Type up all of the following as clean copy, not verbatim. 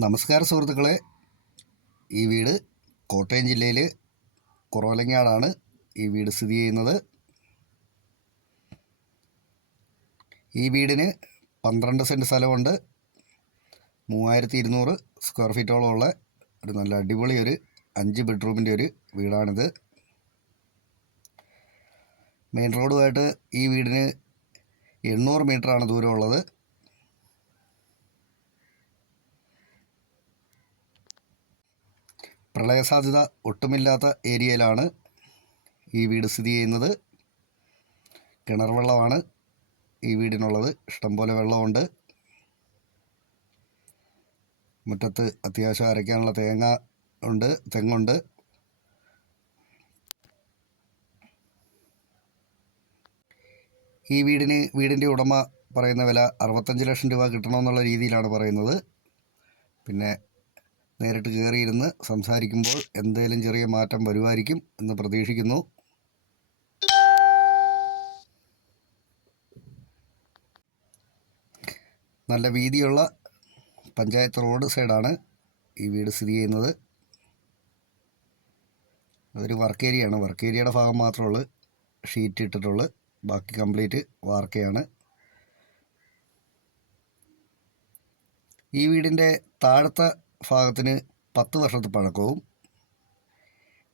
നമസ്കാരം സുഹൃത്തുക്കളെ, ഈ വീട് കോട്ടയം ജില്ലയിൽ കുറവലങ്ങാടാണ് ഈ വീട് സ്ഥിതി ചെയ്യുന്നത്. ഈ വീടിന് 12 സെൻറ്റ് സ്ഥലമുണ്ട്. 3200 സ്ക്വയർ ഫീറ്റോളം ഉള്ള ഒരു നല്ല അടിപൊളി ഒരു 5 ബെഡ്റൂമിൻ്റെ ഒരു വീടാണിത്. മെയിൻ റോഡുമായിട്ട് ഈ വീടിന് 800 മീറ്ററാണ് ദൂരമുള്ളത്. പ്രളയസാധ്യത ഒട്ടുമില്ലാത്ത ഏരിയയിലാണ് ഈ വീട് സ്ഥിതി ചെയ്യുന്നത്. കിണർ വെള്ളമാണ് ഈ വീടിനുള്ളത്. ഇഷ്ടംപോലെ വെള്ളമുണ്ട്. മുറ്റത്ത് അത്യാവശ്യം അരയ്ക്കാനുള്ള തെങ്ങുണ്ട്. ഈ വീടിൻ്റെ ഉടമ പറയുന്ന വില 65 ലക്ഷം രൂപ കിട്ടണമെന്നുള്ള രീതിയിലാണ് പറയുന്നത്. പിന്നെ നേരിട്ട് കയറിയിരുന്ന് സംസാരിക്കുമ്പോൾ എന്തെങ്കിലും ചെറിയ മാറ്റം വരുമായിരിക്കും എന്ന് പ്രതീക്ഷിക്കുന്നു. നല്ല വീതിയുള്ള പഞ്ചായത്ത് റോഡ് സൈഡാണ് ഈ വീട് സ്ഥിതി ചെയ്യുന്നത്. അതൊരു വർക്ക് ഏരിയയാണ്. വർക്ക് ഏരിയയുടെ ഭാഗം മാത്രമേ ഉള്ളൂ ഷീറ്റ് ഇട്ടിട്ടുള്ളൂ. ബാക്കി കംപ്ലീറ്റ് വാർക്കയാണ്. ഈ വീടിൻ്റെ താഴത്തെ ഭാഗത്തിന് 10 വർഷത്തെ പഴക്കവും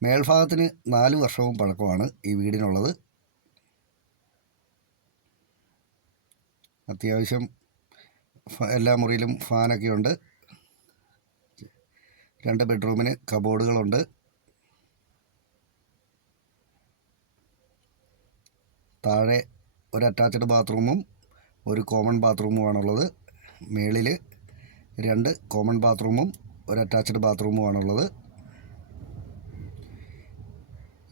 മേൽഭാഗത്തിന് 4 വർഷവും പഴക്കമാണ് ഈ വീടിനുള്ളത്. അത്യാവശ്യം എല്ലാ മുറിയിലും ഫാനൊക്കെ ഉണ്ട്. 2 ബെഡ്റൂമിന് കബോർഡുകളുണ്ട്. താഴെ ഒരു അറ്റാച്ച്ഡ് ബാത്റൂമും ഒരു കോമൺ ബാത്റൂമുമാണുള്ളത്. മേളിൽ 2 കോമൺ ബാത്റൂമും ഒരു അറ്റാച്ച്ഡ് ബാത്റൂമുമാണുള്ളത്.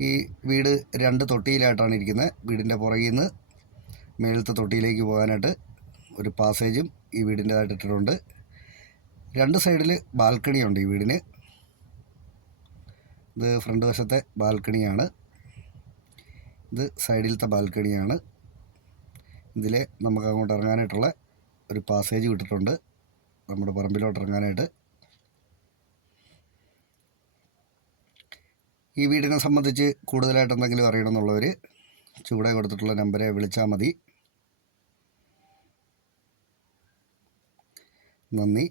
ഈ വീട് 2 തൊട്ടിയിലായിട്ടാണ് ഇരിക്കുന്നത്. വീടിൻ്റെ പുറകിൽ നിന്ന് മേളത്തെ തൊട്ടിയിലേക്ക് പോകാനായിട്ട് ഒരു പാസേജും ഈ വീടിൻ്റെതായിട്ട് ഇട്ടിട്ടുണ്ട്. 2 സൈഡിൽ ബാൽക്കണിയുണ്ട് ഈ വീടിന്. ഇത് ഫ്രണ്ട് വശത്തെ ബാൽക്കണിയാണ്. ഇത് സൈഡിലത്തെ ബാൽക്കണിയാണ്. ഇതിൽ നമുക്ക് അങ്ങോട്ട് ഇറങ്ങാനായിട്ടുള്ള ഒരു പാസേജ് വിട്ടിട്ടുണ്ട് നമ്മുടെ പറമ്പിലോട്ട് ഇറങ്ങാനായിട്ട്. ഈ വീടിനെ സംബന്ധിച്ച് കൂടുതലായിട്ട് എന്തെങ്കിലും അറിയണമെന്നുള്ളവർ ചുവടെ കൊടുത്തിട്ടുള്ള നമ്പരെ വിളിച്ചാൽ മതി. നന്ദി.